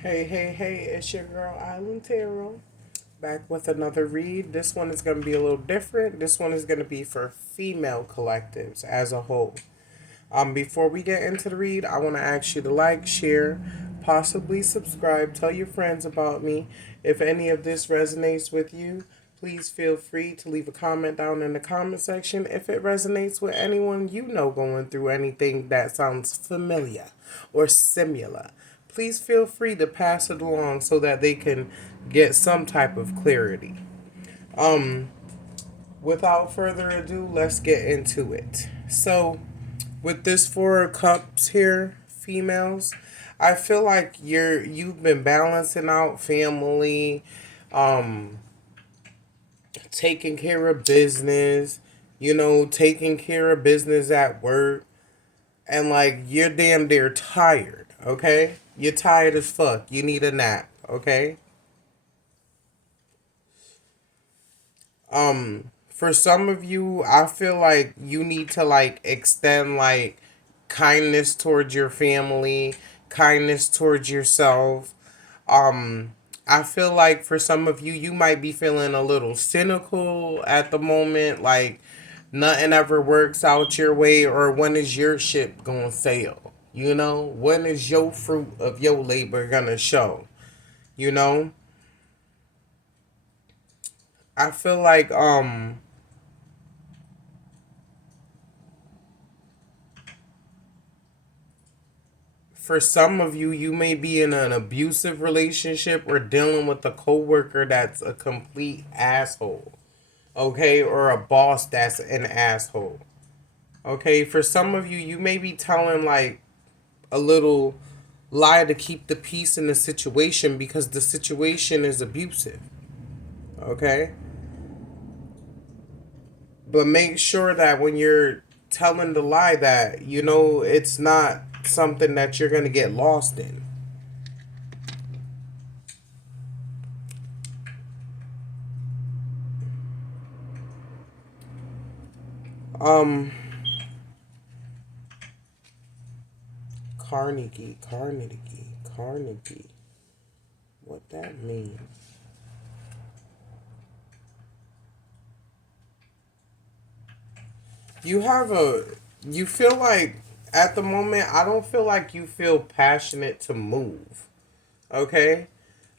Hey, hey, hey, it's your girl Islandtaro back with another read. This one is going to be a little different. This one is going to be for female collectives as a whole. Before we get into the read, I want to ask you to like, share, possibly subscribe, tell your friends about me. If any of this resonates with you, please feel free to leave a comment down in the comment section if it resonates with anyone you know going through anything that sounds familiar or similar. Please feel free to pass it along so that they can get some type of clarity. Um, Without further ado, let's get into it. So, with this four of cups here, females, I feel like you've been balancing out family, um, taking care of business, taking care of business at work, and like you're damn near tired, okay? You're tired as fuck. You need a nap, okay? For some of you, I feel like you need to like extend like kindness towards your family, kindness towards yourself. Um I feel like for some of you, you might be feeling a little cynical at the moment, like nothing ever works out your way, or when is your ship gonna sail? When is your fruit of your labor gonna show? You know, I feel like for some of you, you may be in an abusive relationship or dealing with a coworker that's a complete asshole, okay, or a boss that's an asshole. Okay, for some of you, you may be telling like a little lie to keep the peace in the situation because the situation is abusive. Okay, but make sure that when you're telling the lie that it's not something that you're gonna get lost in. Um, Carnegie. What that means? You have a. You feel like at the moment. I don't feel like you feel passionate to move. Okay,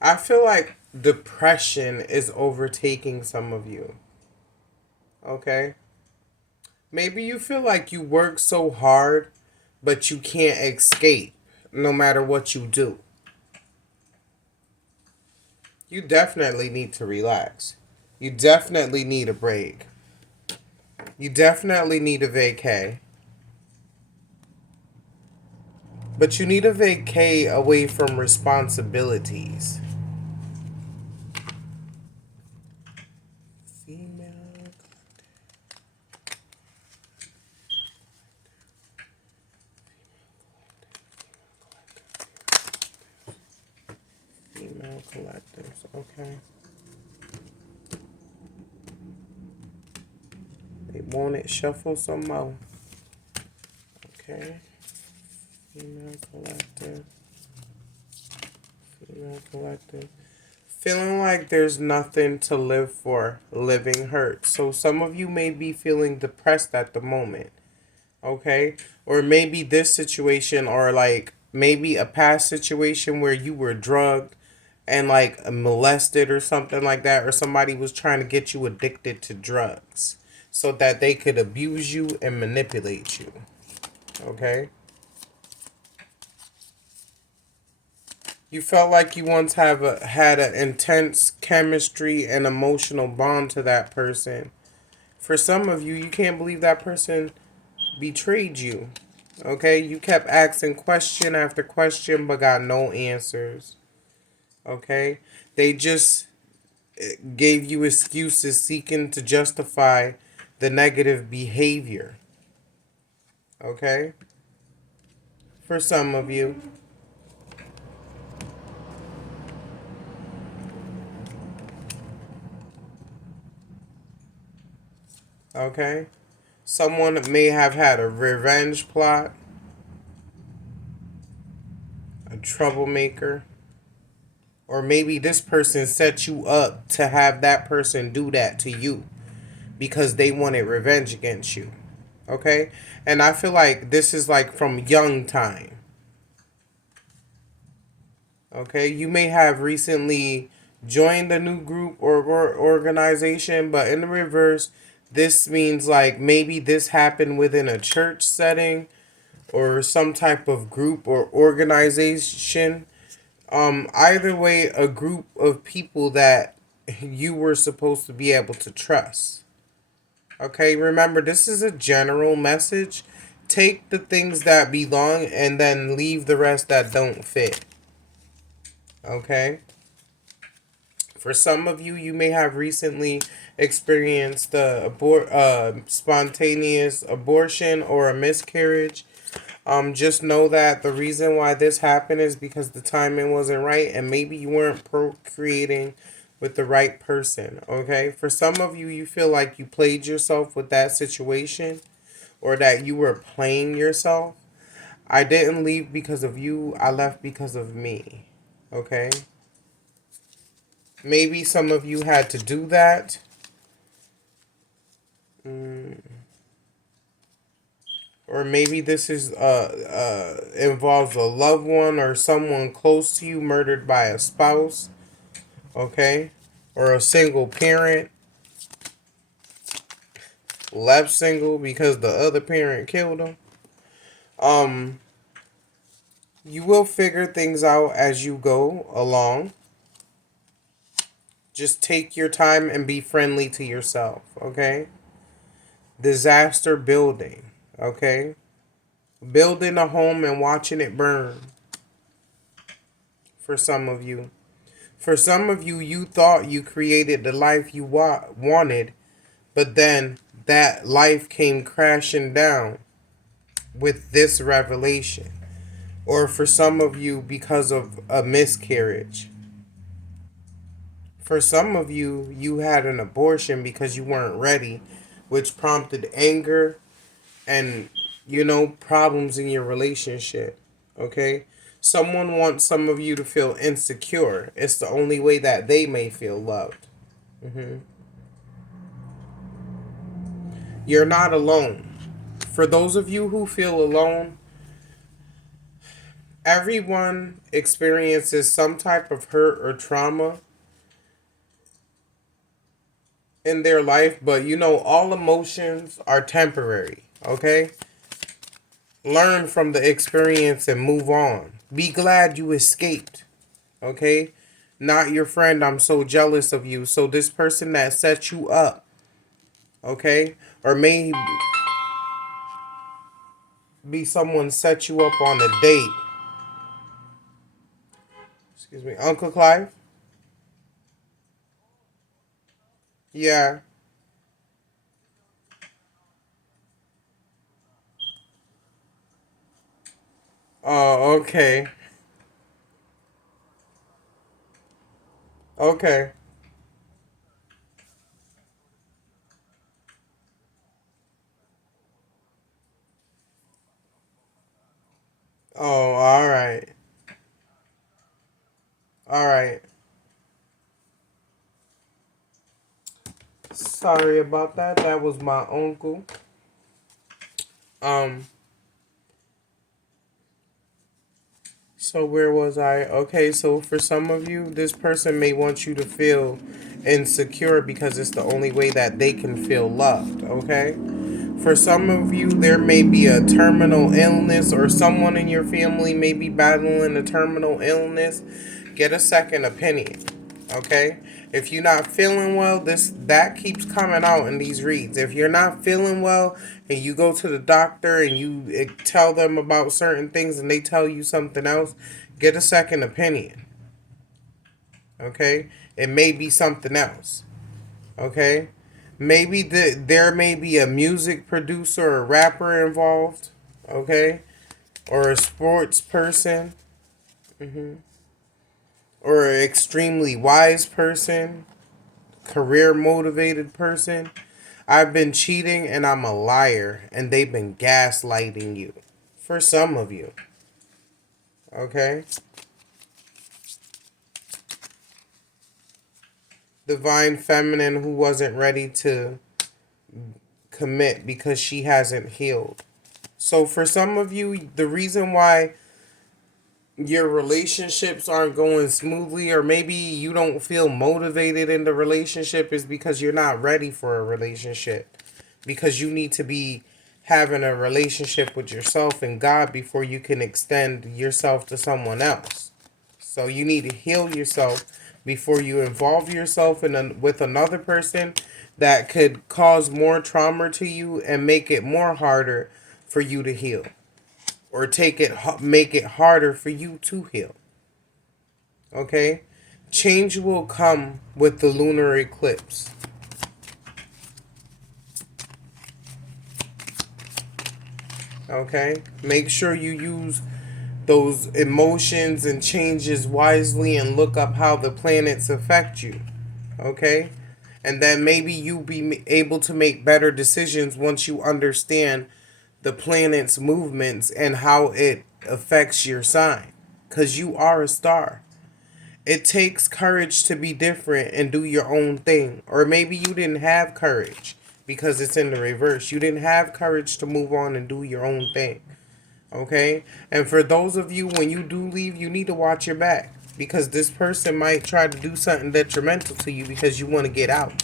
I feel like depression is overtaking some of you. Okay, maybe you feel like you work so hard, but you can't escape no matter what you do. You definitely need to relax. You definitely need a break. You definitely need a vacay. But you need a vacay away from responsibilities. Female, female collectives. Okay. They want it. Shuffle some more. Okay. Female collective. Female collective. Feeling like there's nothing to live for. Living hurts. So some of you may be feeling depressed at the moment. Okay, or maybe this situation, or like maybe a past situation where you were drugged and like molested or something like that, or somebody was trying to get you addicted to drugs so that they could abuse you and manipulate you. Okay, you felt like you once had an intense chemistry and emotional bond to that person. For some of you, you can't believe that person betrayed you. Okay, you kept asking question after question but got no answers. Okay, they just gave you excuses seeking to justify the negative behavior. Okay, for some of you. Okay, someone may have had a revenge plot, a troublemaker. Or maybe this person set you up to have that person do that to you because they wanted revenge against you. Okay? And I feel like this is like from young time. Okay? You may have recently joined a new group or organization, but in the reverse, this means like maybe this happened within a church setting or some type of group or organization. Either way, a group of people that you were supposed to be able to trust. Okay, remember, this is a general message. Take the things that belong and then leave the rest that don't fit. Okay? For some of you, you may have recently experienced spontaneous abortion or a miscarriage. Just know that the reason why this happened is because the timing wasn't right and maybe you weren't procreating with the right person, okay? For some of you, you feel like you played yourself with that situation or that you were playing yourself. I didn't leave because of you, I left because of me, okay? Maybe some of you had to do that. Or maybe this is involves a loved one or someone close to you murdered by a spouse, okay? Or a single parent left single because the other parent killed them. Um, you will figure things out as you go along. Just take your time and be friendly to yourself, okay? Disaster building, okay? Building a home and watching it burn for some of you. For some of you, you thought you created the life you wanted, but then that life came crashing down with this revelation. Or for some of you, because of a miscarriage. For some of you, you had an abortion because you weren't ready, which prompted anger and, problems in your relationship. Okay? Someone wants some of you to feel insecure. It's the only way that they may feel loved. You're not alone. For those of you who feel alone, everyone experiences some type of hurt or trauma in their life, but all emotions are temporary, okay? Learn from the experience and move on. Be glad you escaped, okay? Not your friend, I'm so jealous of you. So this person that set you up, okay? Or maybe someone set you up on a date. Excuse me, Uncle Clive? Yeah. Oh, okay. Okay. Oh, all right. All right. Sorry about that. That was my uncle. Um, so where was I? Okay, so for some of you, this person may want you to feel insecure because it's the only way that they can feel loved, okay? For some of you, there may be a terminal illness or someone in your family may be battling a terminal illness. Get a second opinion. Okay? If you're not feeling well, that keeps coming out in these reads. If you're not feeling well and you go to the doctor and you tell them about certain things and they tell you something else, get a second opinion. Okay? It may be something else. Okay? Maybe there may be a music producer or rapper involved, okay? Or a sports person, or an extremely wise person, career motivated person. I've been cheating and I'm a liar, and they've been gaslighting you. For some of you, okay? Divine feminine who wasn't ready to commit because she hasn't healed. So for some of you, the reason why your relationships aren't going smoothly, or maybe you don't feel motivated in the relationship, is because you're not ready for a relationship. Because you need to be having a relationship with yourself and God before you can extend yourself to someone else. So you need to heal yourself before you involve yourself with another person that could cause more trauma to you and make it more harder for you to heal, or make it harder for you to heal. Okay? Change will come with the lunar eclipse. Okay? Make sure you use those emotions and changes wisely and look up how the planets affect you. Okay? And then maybe you'll be able to make better decisions once you understand the planet's movements and how it affects your sign. Because you are a star. It takes courage to be different and do your own thing. Or maybe you didn't have courage because it's in the reverse. You didn't have courage to move on and do your own thing. Okay? And for those of you, when you do leave, you need to watch your back. Because this person might try to do something detrimental to you because you want to get out.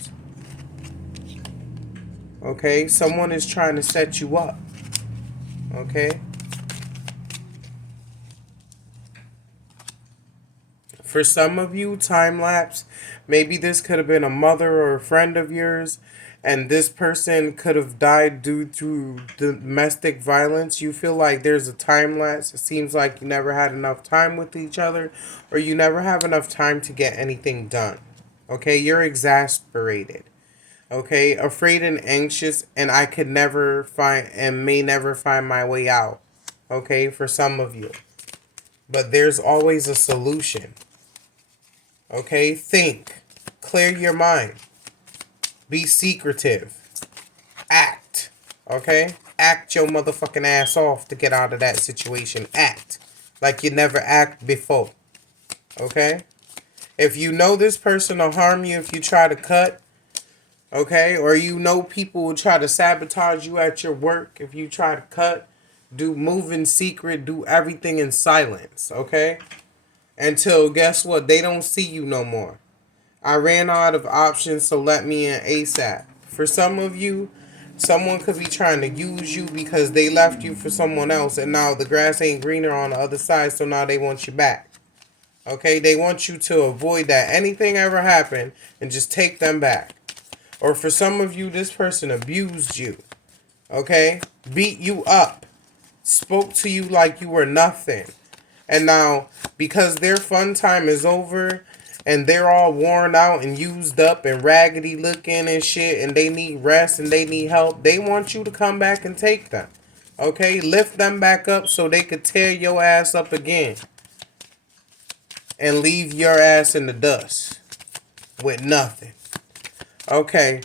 Okay? Someone is trying to set you up. Okay? For some of you, time lapse, maybe this could have been a mother or a friend of yours, and this person could have died due to domestic violence. You feel like there's a time lapse. It seems like you never had enough time with each other, or you never have enough time to get anything done. Okay, you're exasperated. Okay, afraid and anxious, and I could never find and may never find my way out. Okay, for some of you. But there's always a solution. Okay, think. Clear your mind. Be secretive. Act. Okay? Act your motherfucking ass off to get out of that situation. Act like you never act before. Okay? If you know this person will harm you if you try to cut, okay? Or you know people will try to sabotage you at your work if you try to cut, move in secret, do everything in silence, okay? Until, guess what? They don't see you no more. I ran out of options, so let me in ASAP. For some of you, someone could be trying to use you because they left you for someone else, and now the grass ain't greener on the other side, so now they want you back. Okay? They want you to avoid that. Anything ever happen, and just take them back. Or for some of you, this person abused you. Okay? Beat you up. Spoke to you like you were nothing. And now, because their fun time is over and they're all worn out and used up and raggedy looking and shit, and they need rest and they need help, they want you to come back and take them. Okay? Lift them back up so they could tear your ass up again and leave your ass in the dust with nothing. Okay?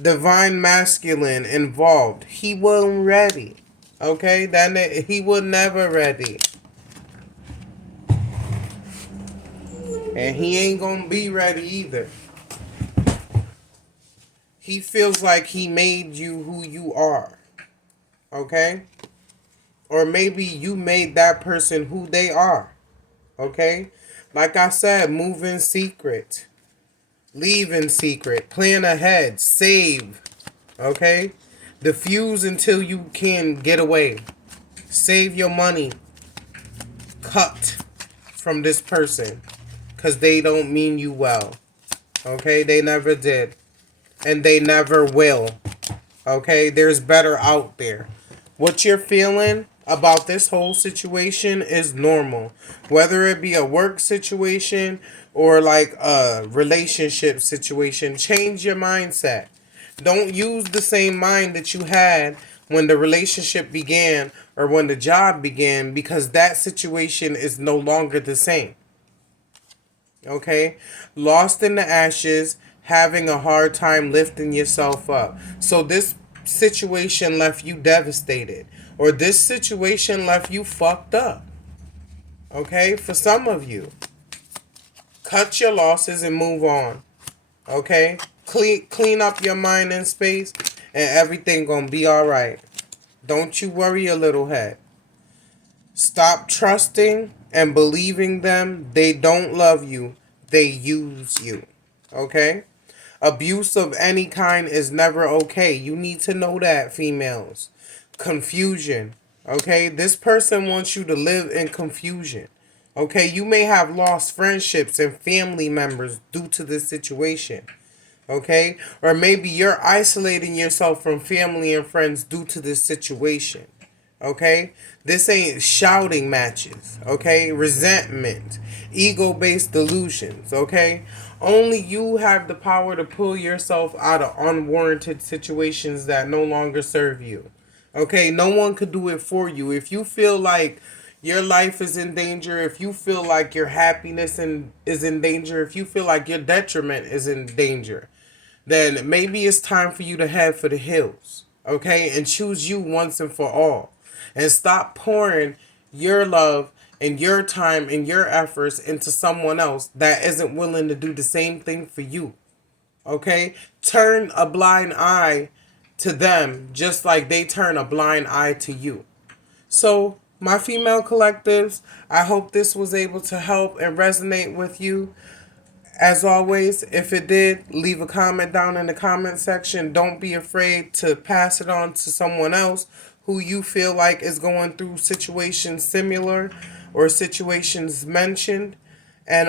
Divine masculine involved. He wasn't ready. Okay? He was never ready. And he ain't gonna be ready either. He feels like he made you who you are. Okay? Or maybe you made that person who they are. Okay? Like I said, move in secret. Leave in secret. Plan ahead. Save. Okay? Diffuse until you can get away. Save your money. Cut from this person. Because they don't mean you well. Okay? They never did. And they never will. Okay? There's better out there. What you're feeling about this whole situation is normal. Whether it be a work situation or like a relationship situation, change your mindset. Don't use the same mind that you had when the relationship began or when the job began, because that situation is no longer the same. Okay? Lost in the ashes, having a hard time lifting yourself up. So this situation left you devastated, or this situation left you fucked up. Okay? For some of you, cut your losses and move on. Okay? Clean up your mind and space, and everything gonna be alright. Don't you worry your little head. Stop trusting and believing them. They don't love you. They use you. Okay? Abuse of any kind is never okay. You need to know that, females. Confusion. Okay? This person wants you to live in confusion. Okay? You may have lost friendships and family members due to this situation. Okay? Or maybe you're isolating yourself from family and friends due to this situation. Okay? This ain't shouting matches. Okay? Resentment, ego based delusions. Okay? Only you have the power to pull yourself out of unwarranted situations that no longer serve you. Okay? No one could do it for you. If you feel like your life is in danger, if you feel like your happiness is in danger, if you feel like your detriment is in danger, then maybe it's time for you to head for the hills, okay? And choose you once and for all. And stop pouring your love and your time and your efforts into someone else that isn't willing to do the same thing for you, okay? Turn a blind eye to them just like they turn a blind eye to you. So, my female collectives, I hope this was able to help and resonate with you. As always, if it did, leave a comment down in the comment section. Don't be afraid to pass it on to someone else who you feel like is going through situations similar or situations mentioned. And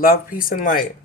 love, peace, and light.